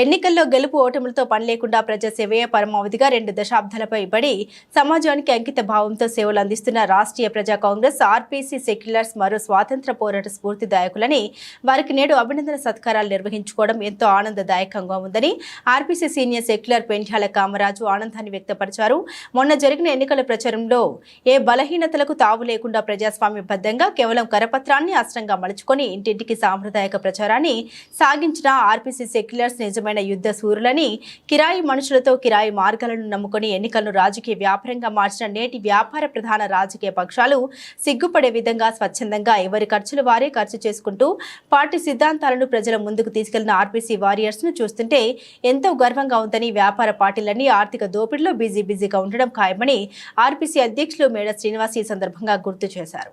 ఎన్నికల్లో గెలుపు ఓటములతో పని లేకుండా ప్రజాసేవే పరమావధిగా రెండు దశాబ్దాలపై బడి సమాజానికి అంకిత భావంతో సేవలు అందిస్తున్న రాష్ట్రీయ ప్రజా కాంగ్రెస్ ఆర్పీసీ సెక్యులర్స్ మరో స్వాతంత్ర పోరాట స్ఫూర్తిదాయకులని వారికి నేడు అభినందన సత్కారాలు నిర్వహించుకోవడం ఎంతో ఆనందదాయకంగా ఉందని RPC senior secular Pendyala Kamaraju ఆనందాన్ని వ్యక్తపరిచారు. మొన్న జరిగిన ఎన్నికల ప్రచారంలో ఏ బలహీనతలకు తావు లేకుండా ప్రజాస్వామ్యబద్ధంగా కేవలం కరపత్రాన్ని అస్త్రంగా మలుచుకొని ఇంటింటికి సాంప్రదాయక ప్రచారాన్ని సాగించిన ఆర్పీసీ సెక్యులర్స్ నిజమైన యుద్ధ సూరులని కిరాయి మనుషులతో కిరాయి మార్గాలను నమ్ముకొని ఎన్నికలను రాజకీయ వ్యాపారంగా మార్చిన నేటి వ్యాపార ప్రధాన రాజకీయ పక్షాలు సిగ్గుపడే విధంగా స్వచ్ఛందంగా ఎవరి ఖర్చులు వారే ఖర్చు చేసుకుంటూ పార్టీ సిద్ధాంతాలను ప్రజల ముందుకు తీసుకెళ్ళిన ఆర్పీసీ వారియర్స్ను చూస్తుంటే ఎంతో గర్వంగా ఉందని వ్యాపార పార్టీలన్నీ ఆర్థిక దోపిడీలో బిజీ బిజీగా ఉండడం ఖాయమని ఆర్పీసీ అధ్యక్షులు మేడ శ్రీనివాస్ ఈ సందర్భంగా గుర్తు చేశారు.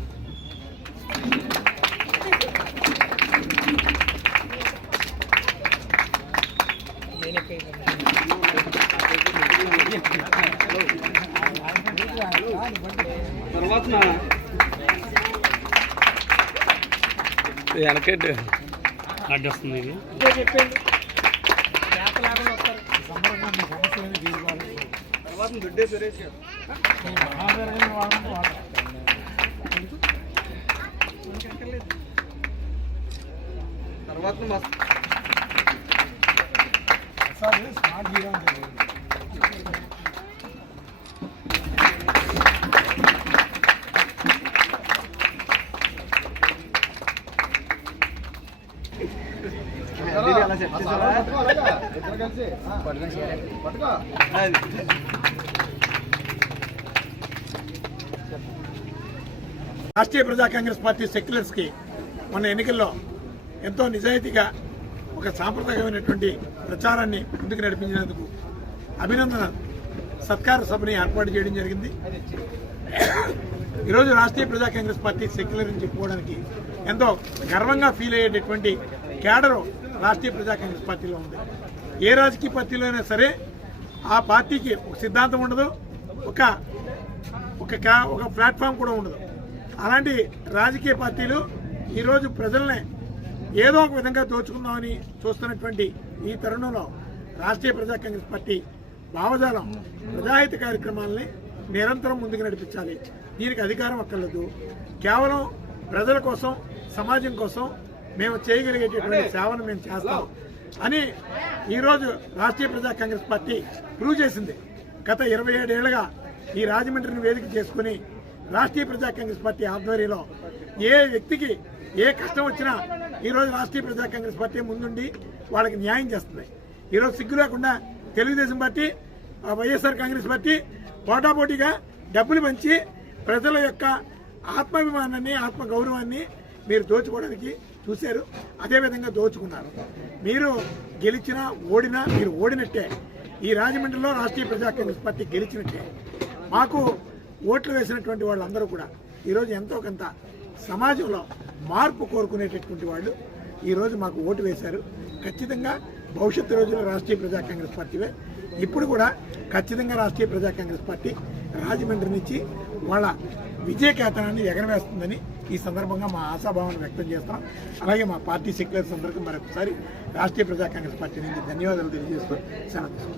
తర్వాత వెనకట్టు అడ్డొస్తుంది ఇది. తర్వాత దుడ్డే సురేష్ గారు. తర్వాత మస్త్ దీన్ని రాష్ట్రీయ ప్రజా కాంగ్రెస్ పార్టీ సెక్యులర్స్కి మొన్న ఎన్నికల్లో ఎంతో నిజాయితీగా ఒక సాంప్రదాయమైనటువంటి ప్రచారాన్ని ముందుకు నడిపించినందుకు అభినందన సత్కార సభని ఏర్పాటు చేయడం జరిగింది. ఈరోజు రాష్ట్రీయ ప్రజా కాంగ్రెస్ పార్టీ సెక్యులర్ అని చెప్పుకోవడానికి ఎంతో గర్వంగా ఫీల్ అయ్యేటటువంటి కేడరు రాష్ట్రీయ ప్రజా కాంగ్రెస్ పార్టీలో ఉంది. ఏ రాజకీయ పార్టీలో అయినా సరే ఆ పార్టీకి ఒక సిద్ధాంతం ఉండదు ఒక ఒక ఒక ప్లాట్ఫామ్ కూడా ఉండదు. అలాంటి రాజకీయ పార్టీలు ఈరోజు ప్రజల్ని ఏదో ఒక విధంగా దోచుకుందామని చూస్తున్నటువంటి ఈ తరుణంలో రాష్ట్రీయ ప్రజా కాంగ్రెస్ పార్టీ భావజాలం ప్రజాహిత కార్యక్రమాలని నిరంతరం ముందుకు నడిపించాలి. దీనికి అధికారం అక్కర్లేదు. కేవలం ప్రజల కోసం సమాజం కోసం మేము చేయగలిగేటటువంటి సేవను మేము చేస్తాం. అని ఈరోజు రాష్ట్రీయ ప్రజా కాంగ్రెస్ పార్టీ ప్రూవ్ చేసింది. గత ఇరవై ఏడేళ్ళుగా ఈ రాజమండ్రిని వేదిక చేసుకుని రాష్ట్రీయ ప్రజా కాంగ్రెస్ పార్టీ ఆధ్వర్యంలో ఏ వ్యక్తికి ఏ కష్టం వచ్చినా ఈరోజు రాష్ట్రీయ ప్రజా కాంగ్రెస్ పార్టీ ముందుండి వాళ్ళకి న్యాయం చేస్తుంది. ఈరోజు సిగ్గు లేకుండా తెలుగుదేశం పార్టీ ఆ వైఎస్ఆర్ కాంగ్రెస్ పార్టీ పోటాపోటీగా డబ్బులు పంచి ప్రజల యొక్క ఆత్మాభిమానాన్ని ఆత్మ గౌరవాన్ని మీరు దోచుకోవడానికి చూశారు. అదేవిధంగా దోచుకున్నారు. మీరు గెలిచినా ఓడినా మీరు ఓడినట్టే. ఈ రాజమండ్రిలో రాష్ట్రీయ ప్రజా కాంగ్రెస్ పార్టీ గెలిచినట్టే. మాకు ఓట్లు వేసినటువంటి వాళ్ళందరూ కూడా ఈరోజు ఎంతో కొంత సమాజంలో మార్పు కోరుకునేటటువంటి వాళ్ళు ఈరోజు మాకు ఓటు వేశారు. ఖచ్చితంగా భవిష్యత్తు రోజుల్లో రాష్ట్రీయ ప్రజా కాంగ్రెస్ పార్టీవే. ఇప్పుడు కూడా ఖచ్చితంగా రాష్ట్రీయ ప్రజా కాంగ్రెస్ పార్టీ రాజమండ్రి నుంచి వాళ్ళ విజయ కేతనాన్ని ఎగరవేస్తుందని ఈ సందర్భంగా మా ఆశాభావాన్ని వ్యక్తం చేస్తాం అలాగే మా పార్టీ సెక్యులర్స్ అందరికీ మరొకసారి రాష్ట్రీయ ప్రజా కాంగ్రెస్ పార్టీ నుంచి ధన్యవాదాలు తెలియజేస్తూ సెలవు